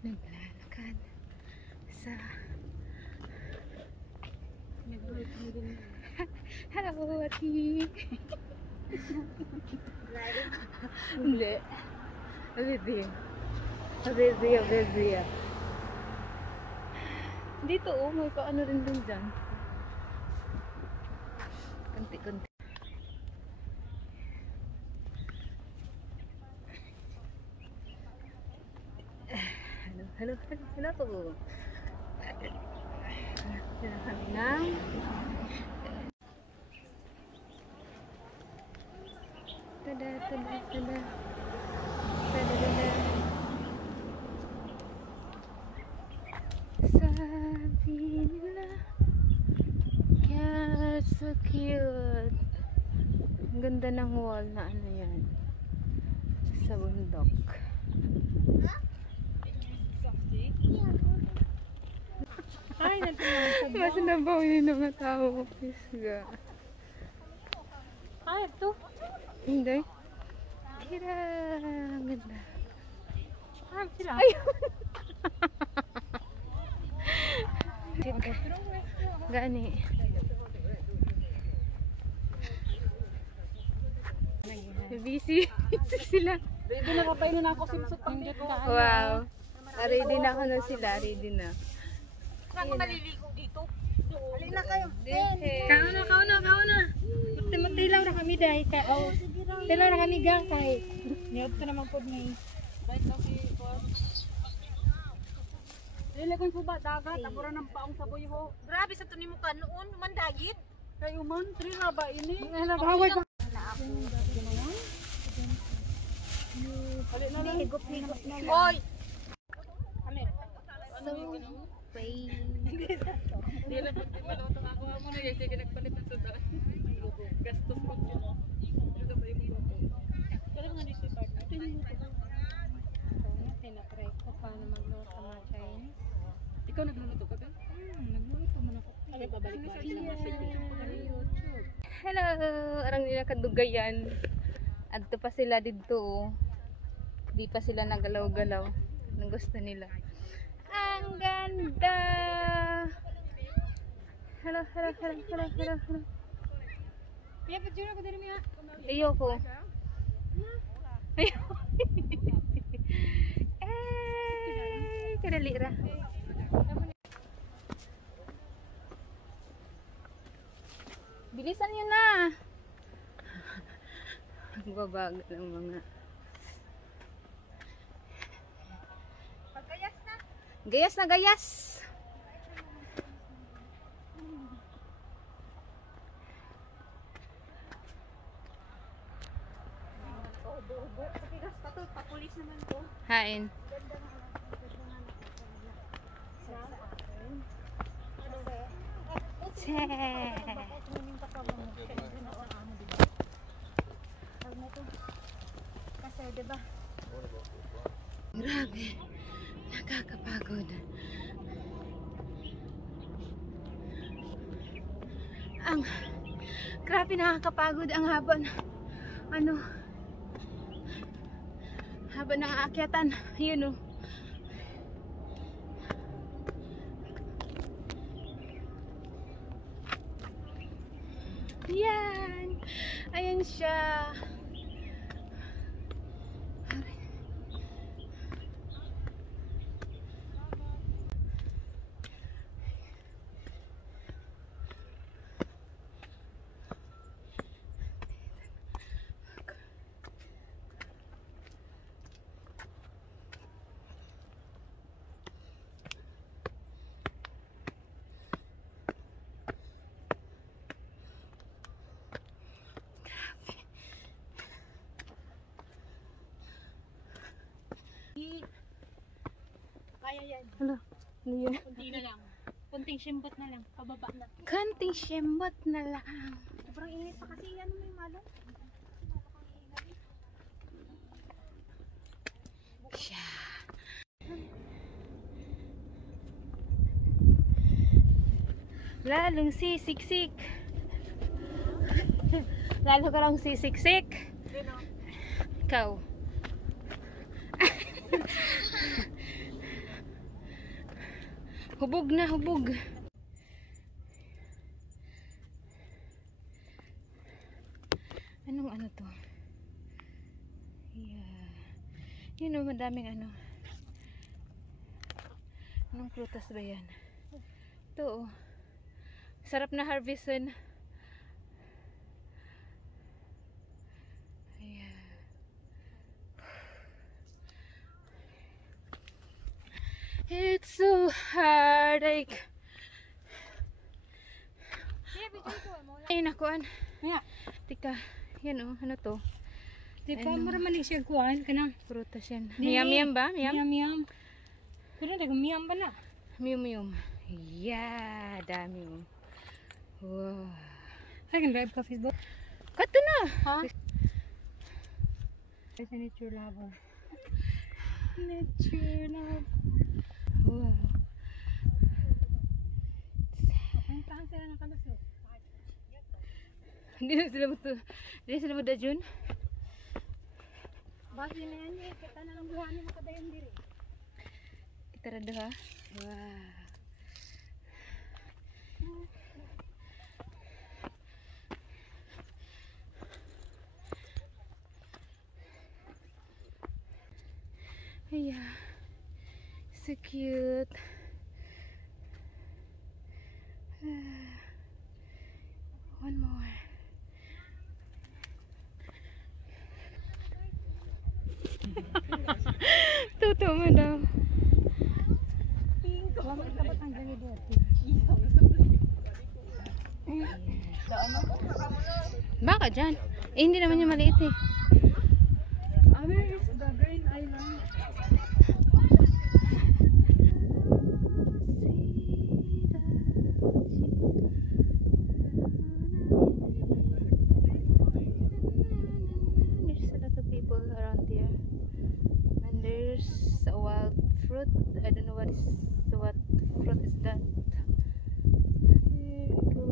Naglalakad sa hello, Ati. Hindi. Abizia. Dito may paano rin din dyan. Kunti-kunti. Hello. Kami ng tada. Sabi nila you're so cute. Ang ganda ng wall na ano yan sa bundok. Ay, nagtuloy. Mas nabaw yun ng mga tao. Pisga. Ay, ito. Hindi. Hira. Ang ganda. Ay, sila. Ayun. Gani. Busy sila. Ready na kapainan ako simsot pang dito. Wow. Ready na ako na sila. Ready na. Saan ko maliligo dito? Alin na kayo. Kao na. Tilaw na kami dahil. Tilaw na kami gang kahit. Niyot ko naman po ngayon. Bait na si Bob. Lilagon po ba dagat? Taburan ng paong saboy ho. Grabe sa tunin mo ka noon. Mandagit. Kayo man. Tri na ba ini? Nagawad na. Higop na lang. Hoy! So, wait. Hindi lang pag malutong ako mo na yung sige nagpalit ng sudan. Gastos ko sila. Yung gabay mo ba po? Kaya nga dito yung partner. Tinatry ko paano magluto ng mga Chinese. Ikaw nagluluto ka ba? Nagluluto man ako. Ay, babalik-balik lang sa YouTube. Hello! Arang nila kadugayan. Adto pa sila dito. Di pa sila nagalaw-galaw. Nang gusto nila. Ang ganda! Hello. Kaya picture ako din niya. Ayoko. Kadali ra. Bilisan nyo na! Babag ng mga gayas. Papulis naman ko. Hain. Kasi diba? Grabe. Nakakapagod. Grabe nakakapagod ang haba haba ng aakyatan. Yun Yan. Ayan siya. Kaya yan. Ano yun? Kunti na lang. Kunting shimbot na lang. Pababa na. Kanting shembot na lang. Sobrang init pa kasi yan may malo. Siya. Lalong sisiksik. Lalo ka lang sisiksik. Ikaw. Hubog na, hubog. Anong ano to? Yeah. Yun o, madaming ano. Anong prutas ba yan? Ito o. Sarap na harvestin. Yeah. It's so heartache. Ay, nakuan. Maya, Tika, yan o, ano to? di pa Ano? maramanig siya kuhaan ka na. Prutas yan. Dili. Miyam-miyam ba? Miyam? Miyam. Pero nag-miyam ba na? Miyum-miyum. Yeah, dami o. Wow. Ay, can drive ka Facebook. Kato na! Ha? Sa nature lover. Nature lover. Wow. Puntahan sila ng kaluso. Hindi na sila buto. Hindi na sila buda, Jun. Basi na yan eh. Kita na lang buhanin makadayan diri. Kita rado ha. Wow. Yeah. So cute. One more. Totoo mo daw. Huwag ka ba tanggalin doon? Baka dyan. Eh, hindi naman yung maliit eh. Where is the Green Island? There's a lot of people around here. And there's a wild fruit. I don't know what fruit is that. There we go.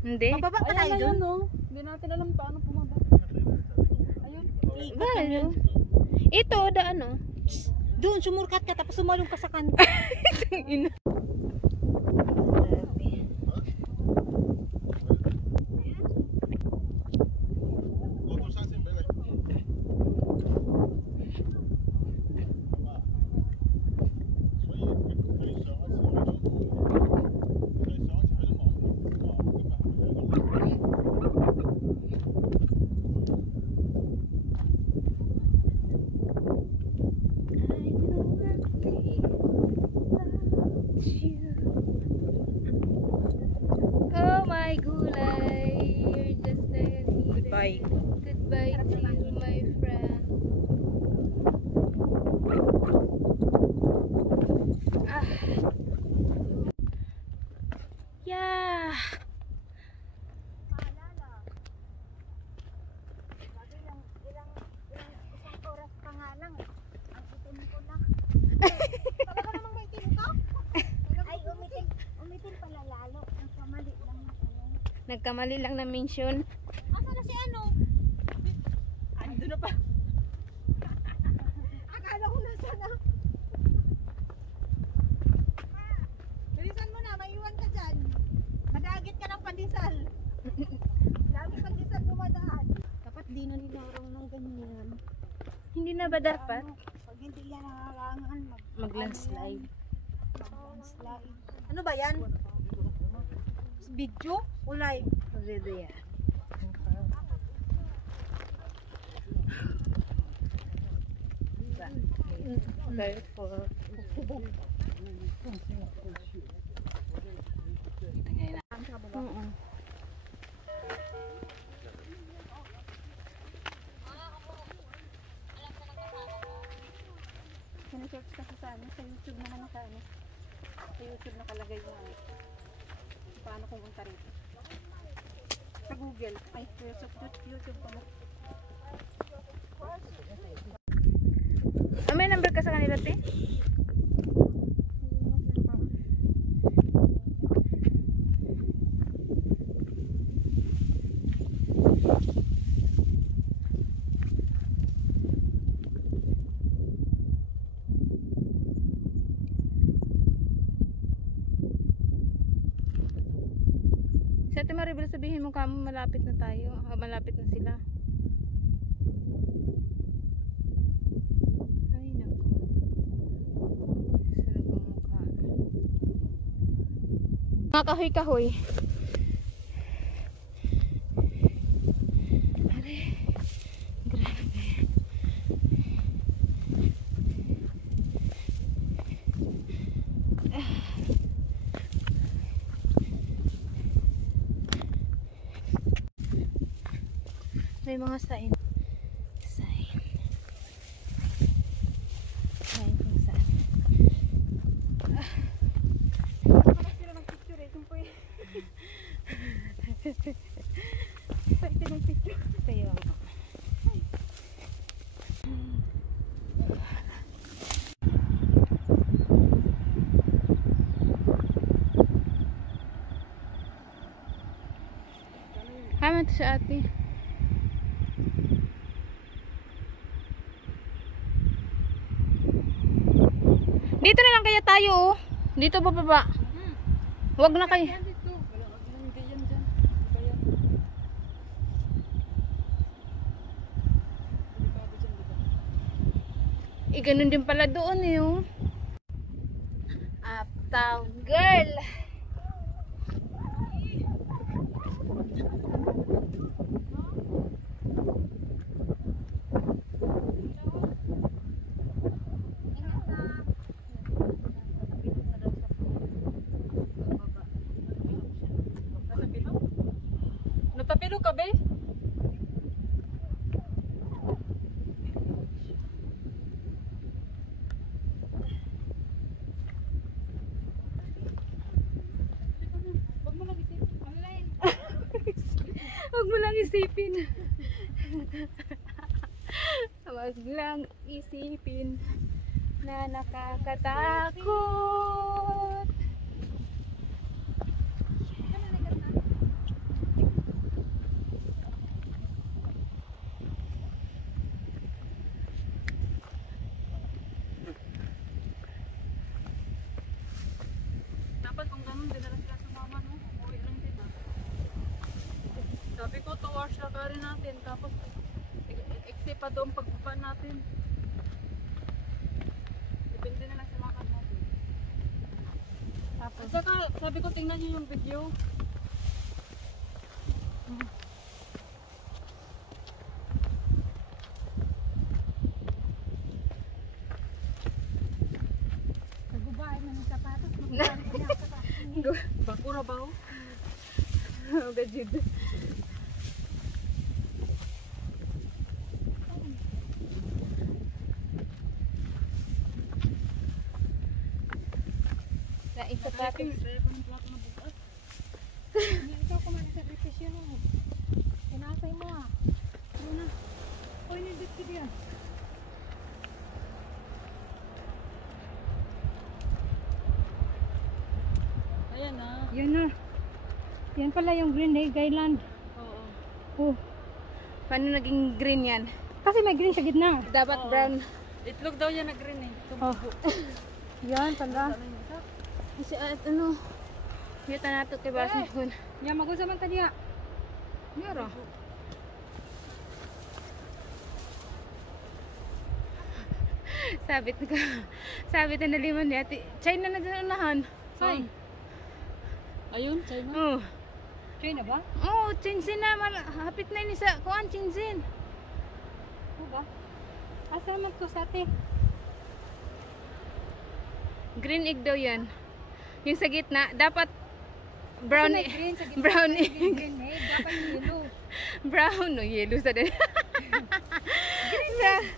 Hindi. Mababa ka tayo doon, no? Hindi natin alam paano pumaba. Ayun. Ba, ano? Ito, daan oh. Doon, sumurkat ka tapos sumalong ka sa kanto. Ina. Oh my gulay, you're just there. Goodbye. Goodbye to you, my friend. Ah. Yeah. Isang oras pa nga lang. Ang itim ko na. Talaga namang may itim ka? Ay, umitim pala lalo. Ang kamali lang na ano. Nagkamali lang na mention. Asa na si ano? Ando na pa. Akala ko nasa na. Bilisan mo na, maiwan ka dyan. Madagit ka ng pandesal. Dami pandesal dumadaan. Dapat di na nilarang ng ganyan. Hindi na ba dapat Pag hindi yan nangarangan, mag-landslide? Mag-landslide. Ano ba yan? Video o live? Video yan. Very full. Oo. Sinasearch kasi sa ano, sa YouTube naman sa ano. Sa YouTube nakalagay yung ano. Paano pumunta rito. Sa Google. Ay, YouTube pala. May number ka sa kanila, te? Ate Maribel, sabihin mo kamo malapit na tayo. Malapit na sila. Ay, naku. Sunog ang mukha. Mga kahoy-kahoy. Are, grabe. May mga sign. Sign kung saan. Parang sila mag-picture eh. Ito po eh. Excited ng picture. Kaya nga. Haman to sa ate. Dito na lang kaya tayo oh. Dito bababa. Huwag na kayo. Yan dito. Wala ka lang ganyan dyan. Kaya. Delikado dyan, diba? Ganun din pala doon eh oh. Uptown girl. Natapilo ka be? Huwag mo lang isipin. Online. Huwag mo lang isipin. Huwag lang isipin na nakakatakot. Dapat kung ganun, dinala sila sa mama, no? Uwi lang din, ha? Sabi ko, 2 hours lakarin natin. Tapos, exit pa doon pagbaba natin. Depende na lang sa lakad natin. Tapos, saka, sabi ko, tingnan nyo yung video. Nagubahay na ng sapatos. Nagubahay na ng sapatos. Bakura ba? Gajid. Sa isa pa. Ikaw kumain sa represyon mo. Inasay mo ah. Ano na? O, inidit ko diyan. Ayan na. Yan na. Yan pala yung Grenade Island. Oo. Oh, Paano naging green yan? kasi may green sa gitna. Dapat Oo. brown. Itlog daw yan na green eh. Oh. Yan pala. Kasi ano, yata nato kay Basin Hun. Yan mag-usaman ta diya. Yara. Sabit ka. Sabit na naliman ni ate. China na dyan unahan. Say. Ayun, say mo. Oh. China ba? Oh, chinsin na. Hapit na yun sa kuan, chinsin. Oo ba? Asa naman to sa ate? Green egg daw yan. Yung sa gitna, dapat brown Kasi may green sa gitna. brown may egg. Grenade. Dapat yung yellow. Brown o yellow sa din.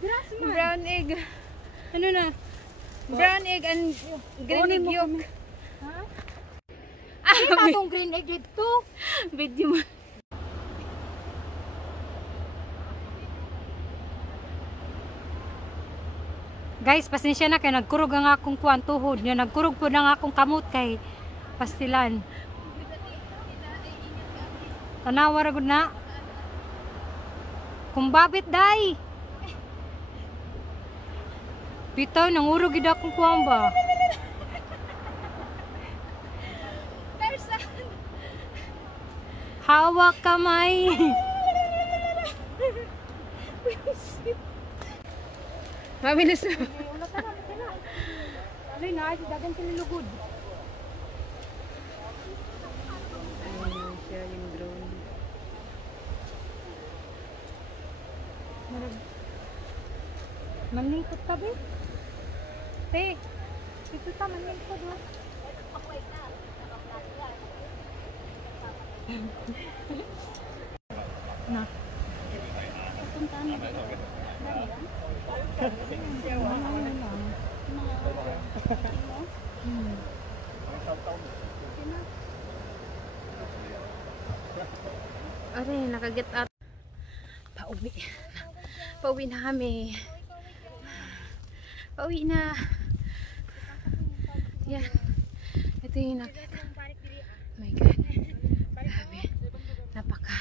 Grass man. Brown egg. Ano na? Brown egg and green egg yolk. Ha? Ah, Kita tong green egg dito. video mo. Guys, pasensya na kay nagkurog ang akong kuan tuhod. Yung nagkurog po ng akong kamot kay pastilan. Tanawa ra gud na. Kumbabit day. Bitaw nangurog gid akong kuan ba. Hawak kamay. Mabilis na. Alay na, ay dagan kinilugod. Ayun siya yung drone. Manlingkot ka ba? Te, dito ta manlingkot ba? Na. Aray, nakaget up. Pauwi. Pauwi na kami. Pauwi na. Yan. Ito yung nakita. Oh my God. Grabe. Napaka.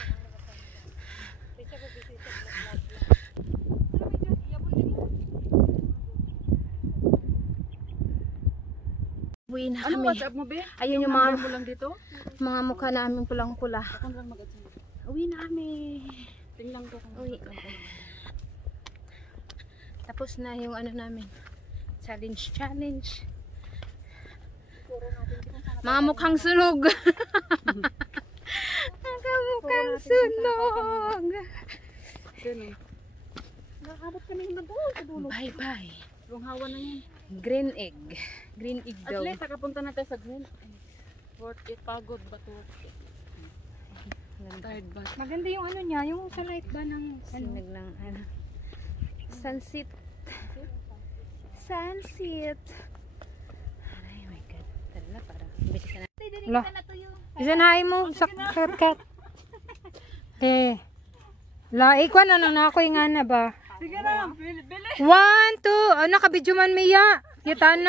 Uwi na Ano kami. WhatsApp mo, be? Ayun yung number mga, mo lang dito? mga mukha namin pulang-pula. Ako lang mag-add. Uwi na kami. Tingnan ko kung Uwi. Tapos na yung ano namin. Challenge. Mga mukhang sunog. Mga mukhang sunog. ganun. Nakakabot kami na doon sa dulo. Bye-bye. Yung hawa na yun. Green egg. Green egg At daw. least, nakapunta na tayo sa green. Worth it, pagod ba to? Tired ba? Maganda yung ano niya, yung sa light ba ng ano. Sinag ng ano. Sunset. Sunset. Ay, my God. Tara na, para. Bilis na. Ala. Isanahay mo sa kat. La, ikwan na ako yung nga na ba? Sige na, bili. 1, 2, nakabidyo man Mia. Kita na.